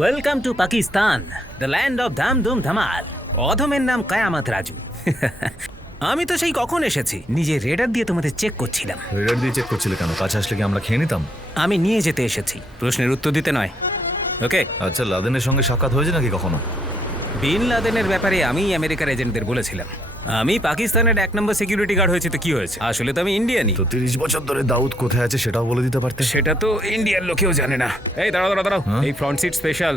Welcome to Pakistan, the land of ধাম ধুম ধামাল। অধমের নাম কায়ামাত রাজু। আমি তো সেই কখন এসেছি, নিজে রেডার দিয়ে তোমাদের চেক করছিলাম। রেডার দিয়ে চেক করছিলে কেন? কাছে আসলে কি আমরা খেয়ে নিতাম? আমি নিয়ে যেতে এসেছি, প্রশ্নের উত্তর দিতে নয়। ওকে? আচ্ছা, লাদেনের সঙ্গে সাক্ষাৎ হয়েছে নাকি কখনো? বিন লাদেনের ব্যাপারে আমি আমেরিকার এজেন্টদের বলেছিলাম আমি পাকিস্তানের 1 নম্বর সিকিউরিটি গার্ড হয়েছে, তো কি হয়েছে? আসলে তো আমি ইন্ডিয়ানই। তো 30 বছর ধরে দাউদ কোথায় আছে সেটাও বলে দিতে পারতে। সেটা তো ইন্ডিয়ার লোকেও জানে না। এই দাঁড়াও দাঁড়াও দাঁড়াও, এই ফ্রন্ট সিট স্পেশাল।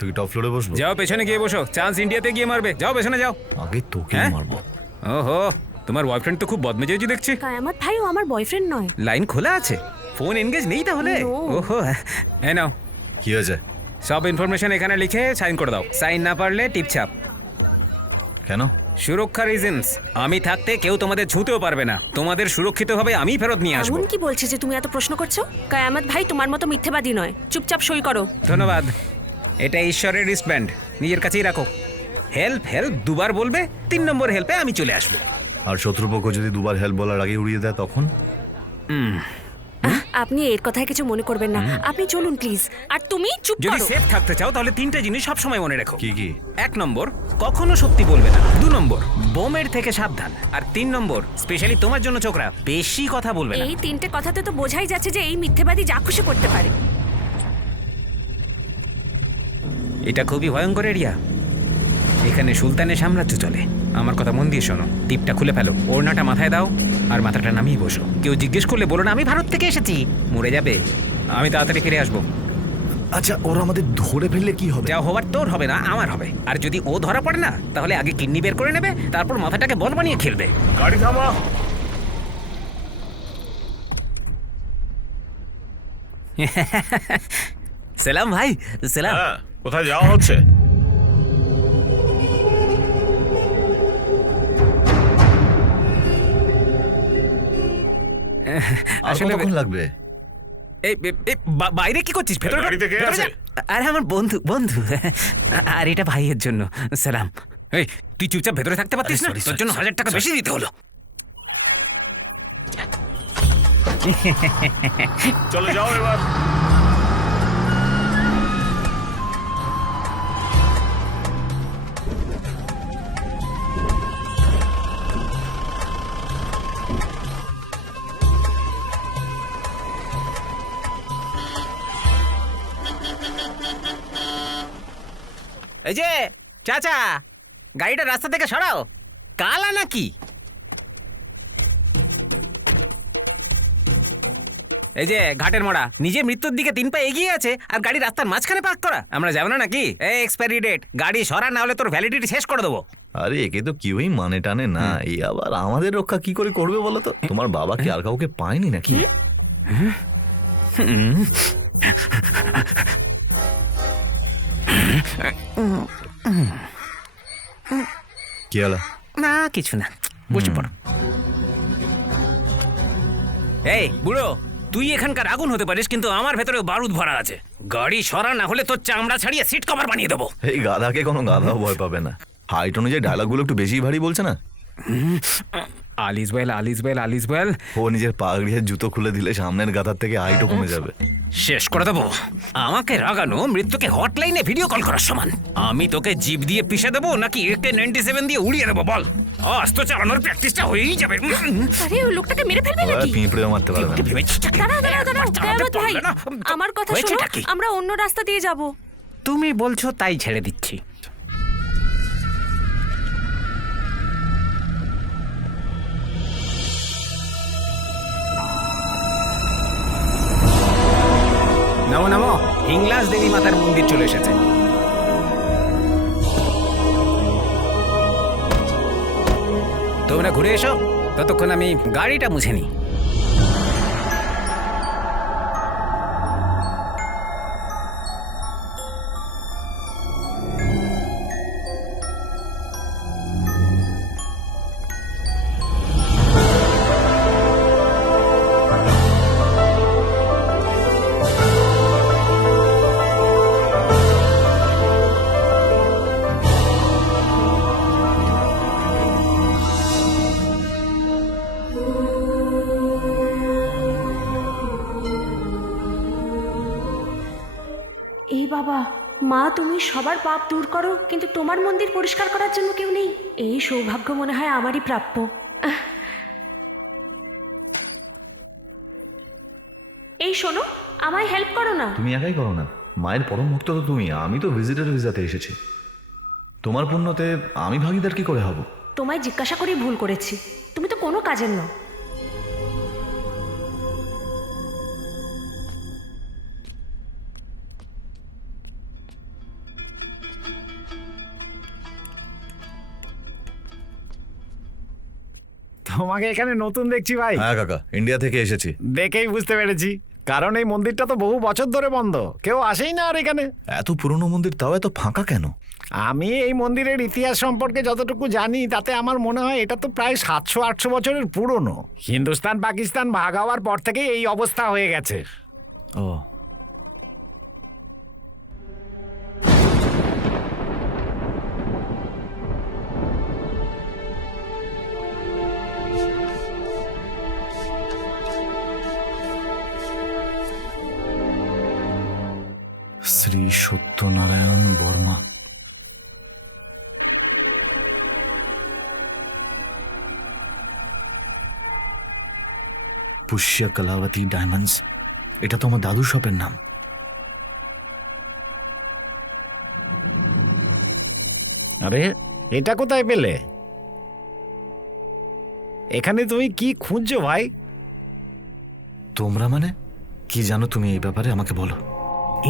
তুই টপ ফ্লোরে বসবো? যাও পেছনে গিয়ে বসো, চান্স ইন্ডিয়াতে গিয়ে মারবে। যাও পেছনে যাও। আগে তোকে হ্যাঁ? মারবো। ওহো, তোমার বয়ফ্রেন্ড তো খুব বদমেজাজি দেখছি। কায়ামত ভাই ও আমার বয়ফ্রেন্ড নয়। লাইন খোলা আছে, ফোন এনগেজ নেই তাহলে? No. ওহো, এই নাও কি হয়েছে? সব ইনফরমেশন এখানে লিখে সাইন করে দাও। সাইন না পারলে টিপছাপ। কেন? সুরক্ষা রিজনস। আমি থাকতে কেউ তোমাদের ছুঁতেও পারবে না। তোমাদের সুরক্ষিতভাবে আমি ফেরত নিয়ে আসবো। এমন কি বলছে যে তুমি এত প্রশ্ন করছো? কায়ামত ভাই তোমার মতো মিথ্যেবাদী নয়, চুপচাপ সই করো। ধন্যবাদ। এটা ঈশ্বরের রিস্টব্যান্ড, নিজের কাছেই রাখো। হেল্প হেল্প দুবার বলবে, 3 নম্বর হেল্পে আমি চলে আসবো। আর শত্রুপক্ষ যদি দুবার হেল্প বলার আগে উড়িয়ে দেয় তখন? আপনি এর কথায় কিছু মনে করবেন না, আপনি চলুন প্লিজ। আর তুমি চুপ যদি করো। সেফ থাকতে চাও তাহলে 3টে জিনিস সব সময় মনে রেখো। কি কি? 1 নম্বর, কখনো সত্যি বলবে না। 2 নম্বর, বোমের থেকে সাবধান। আর 3 নম্বর, স্পেশালি তোমার জন্য ছোকরা, বেশি কথা বলবে না। এই 3টে কথাতে তো বোঝাই যাচ্ছে যে এই মিথ্যেবাদী যা খুশি করতে পারে। এটা খুবই ভয়ঙ্কর এরিয়া। এখানে সুলতানের সাম্রাজ্য চলে। আমার কথা মন দিয়ে শোনো, টিপটা খুলে ফেলো, ওড়নাটা মাথায় দাও আর মাথাটা নামিয়ে বসো। কেউ জিজ্ঞেস করলে বলো না আমি ভারত থেকে এসেছি। মরে যাবে, আমি তাড়াতাড়ি ফিরে আসবো। আচ্ছা, ওরা আমাদের ধরে ফেললে কি হবে? যা হবার তোর হবে না, আমার হবে। আর যদি ও ধরা পড়ে না, তাহলে আগে কিডনি বের করে নেবে, তারপর মাথাটাকে বল বানিয়ে খেলবে। গাড়ি থামা। সালাম ভাই, সালাম। কোথায় যাওয়া হচ্ছে? আসলে কতক্ষণ লাগবে? এই বাইরে কি করছিস? ভেতরে ঢোক, গাড়িতে কে ভেতরে আছে? যা। আরে আমার বন্ধু বন্ধু। আর এটা ভাইয়ের জন্য। সালাম। এই তুই চুপচাপ ভেতরে থাকতে পারতিস না? sorry, তোর জন্য 1000 টাকা বেশি দিতে হলো। চলে যাও এবার। এই যে চাচা, গাড়িটা রাস্তা থেকে সরাও। কালা নাকি? এই যে ঘাটের মোড়া, নিজে মৃত্যুর দিকে 3 পা এগিয়ে আছে আর গাড়ি রাস্তার মাঝখানে পার্ক করা। আমরা যাবো না নাকি? এই এক্সপায়ারি ডেট, গাড়ি সরা না হলে তোর ভ্যালিডিটি শেষ করে দেবো। আরে একে তো কেউই মানে টানে না, এই আবার আমাদের রক্ষা কি করে করবে বলো তো? তোমার বাবা কি আর কাউকে পায়নি নাকি? কি হলো? না কিছু না, বসে পড়ো। এই বুড়ো, তুই এখানকার আগুন হতে পারিস, কিন্তু আমার ভেতরে বারুদ ভরা আছে। গাড়ি সরা না হলে তোর চামড়া ছাড়িয়ে সিট কভার বানিয়ে দেবো। এই গাধাকে কোনো গাধাও ভয় পাবে না। হাইট অনুযায়ী ডায়লগগুলো একটু বেশি ভারী বলছে না? আলিস ওয়েল, আলিস ওয়েল, আলিস ওয়েল। ও নিজের পাগড়ির জুতো খুলে দিলে সামনের গাধার থেকে হাইটও কমে যাবে। শেষ করে দেবো। আমাকে রাগানো মৃত্যুকে হটলাইনে ভিডিও কল করার সমান। আমি তোকে জিপ দিয়ে পিষে দেবো নাকি AK-97 দিয়ে উড়িয়ে দেবো বল? আজ তো চালানোর প্র্যাকটিসটা হয়েই যাবে। আরে ওই লোকটাকে মেরে ফেলবে নাকি? পিঁপড়েও মারতে পারবে না। দাঁড়াও দাঁড়াও দাঁড়াও, কায়ামত ভাই আমার কথা শোনো, হয়েছেটা কি? আমরা অন্য রাস্তা দিয়ে যাব। তুমি বলছো তাই ছেড়ে দিচ্ছি। নামো নামো, হিংলাজ দেবী মাতার মন্দির চলে এসেছে। তোমরা ঘুরে এসো, ততক্ষণ আমি গাড়িটা মুছে নিই। বাবা মা তুমি সবার পাপ দূর করো, কিন্তু তোমার মন্দির পরিষ্কার করার জন্য কেউ নেই। এই সৌভাগ্য মনে হয় আমারই প্রাপ্য। এই শোনো, আমায় হেল্প করো না। তুমি একাই করো না, মায়ের পরম ভক্ত তো তুমি, আমি তো ভিজিটর ভিসাতে এসেছি। তোমার পুণ্যতে আমি ভাগিদার কি করে হব? তোমায় জিজ্ঞাসা করেই ভুল করেছি, তুমি তো কোনো কাজের নও। তোমাকে এখানে নতুন দেখছি ভাই। হ্যাঁ কাকা, ইন্ডিয়া থেকে এসেছি। দেখেই বুঝতে পেরেছি, কারণ এই মন্দিরটা তো বহু বছর ধরে বন্ধ, কেউ আসেই না আর এখানে। এত পুরনো মন্দির, তাও এত ফাঁকা কেন? আমি এই মন্দিরের ইতিহাস সম্পর্কে যতটুকু জানি তাতে আমার মনে হয় এটা তো প্রায় 700-800 বছরের পুরনো। হিন্দুস্তান পাকিস্তান ভাগ হওয়ার পর থেকে এই অবস্থা হয়ে গেছে। ও, শ্রী সত্যনারায়ণ বর্মা। পুষ্য কলাবতী ডায়মন্ডস, এটা তো আমার দাদু শপের নাম। আরে এটা কোথায় পেলে? এখানে তুমি কি খুঁজছো ভাই? তোমরা মানে কি জানো তুমি এই ব্যাপারে, আমাকে বলো।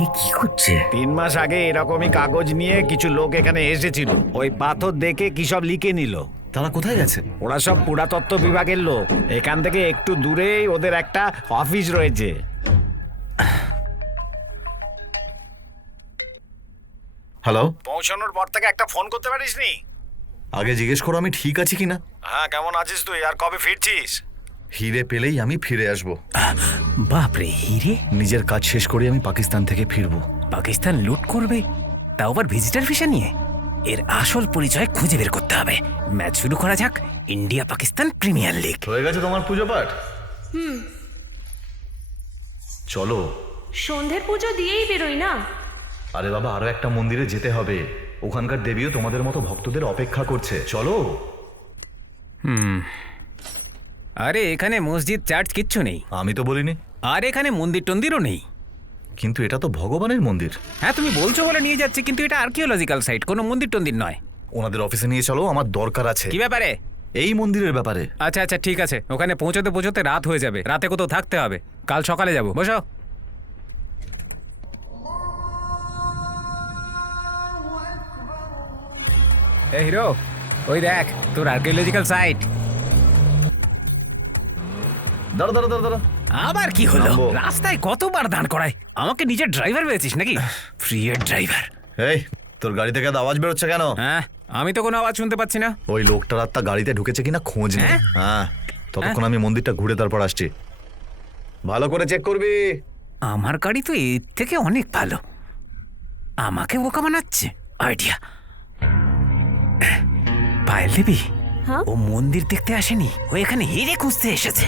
এই কি করছে? 3 মাস আগে এরকমই কাগজ নিয়ে কিছু লোক এখানে এসেছিল, ওই পাথর দেখে কি সব লিখে নিল। তারা কোথায় গেছে? ওরা সব পুরাতত্ত্ব বিভাগের লোক। এখান থেকে একটু দূরেই ওদের একটা অফিস রয়েছে। হ্যালো, পৌঁছানোর পর থেকে একটা ফোন করতে পারিসনি? আগে জিজ্ঞেস করো আমি ঠিক আছি কিনা। হ্যাঁ, কেমন আছিস তুই, আর কবে ফিরছিস? হিরে পেলেই আমি ফিরে আসব। বাপরে, হিরে? নিজের কাজ শেষ করে আমি পাকিস্তান থেকে ফিরবো। পাকিস্তান লুট করবে, তাও আবার ভিজিটার ভিসা নিয়ে? এর আসল পরিচয় খুঁজে বের করতে হবে। ম্যাচ শুরু করা যাক, ইন্ডিয়া পাকিস্তান প্রিমিয়ার লিগ। হয়ে গেছে তোমার পুজো পাঠ? চলো। সন্ধ্যের পুজো দিয়েই বেরোই না? আরে বাবা, আরো একটা মন্দিরে যেতে হবে, ওখানকার দেবীও তোমাদের মতো ভক্তদের অপেক্ষা করছে, চলো। আরে এখানে মসজিদ চার্চ কিচ্ছু নেই। আমি তো বলিনি। আর এখানে মন্দির টন্দিরও নেই। কিন্তু এটা তো ভগবানের মন্দির। হ্যাঁ তুমি বলছো বলে নিয়ে যাচ্ছি, কিন্তু এটা আর্কিওলজিক্যাল সাইট, কোনো মন্দির টন্দির নয়। ওনাদের অফিসে নিয়ে চলো, আমার দরকার আছে। কি ব্যাপারে? এই মন্দিরের ব্যাপারে। আচ্ছা আচ্ছা ঠিক আছে, ওখানে পৌঁছতে পৌঁছতে রাত হয়ে যাবে, রাতে কোথাও থাকতে হবে, কাল সকালে যাব। বসো। এ হিরো, ওই দেখ তোর আর্কিওলজিক্যাল সাইট। দাঁড়া দাঁড়া দাঁড়া দাঁড়া। আবার কি হলো? নামবো। রাস্তায় কতবার দাঁড় করায়, আমাকে নিজের ড্রাইভার পেয়েছিস নাকি? ফ্রি এর ড্রাইভার। এই, তোর গাড়ি থেকে এত আওয়াজ বেরোচ্ছে কেন? হ্যাঁ, আমি তো কোনো আওয়াজ শুনতে পাচ্ছি না। ওই লোকটার আত্মা গাড়িতে ঢুকেছে কিনা খোঁজ নে। হ্যাঁ? হ্যাঁ, ততক্ষণ আমি মন্দিরটা ঘুরে তারপর আসছি। ভালো করে চেক করবি। আমার গাড়ি তো এর থেকে অনেক ভালো, আমাকে বোকা বানাচ্ছে। আইডিয়া। পায়েল দেবী, হ্যাঁ? ও মন্দির দেখতে আসেনি, ও এখানে হিরে খুঁজতে এসেছে।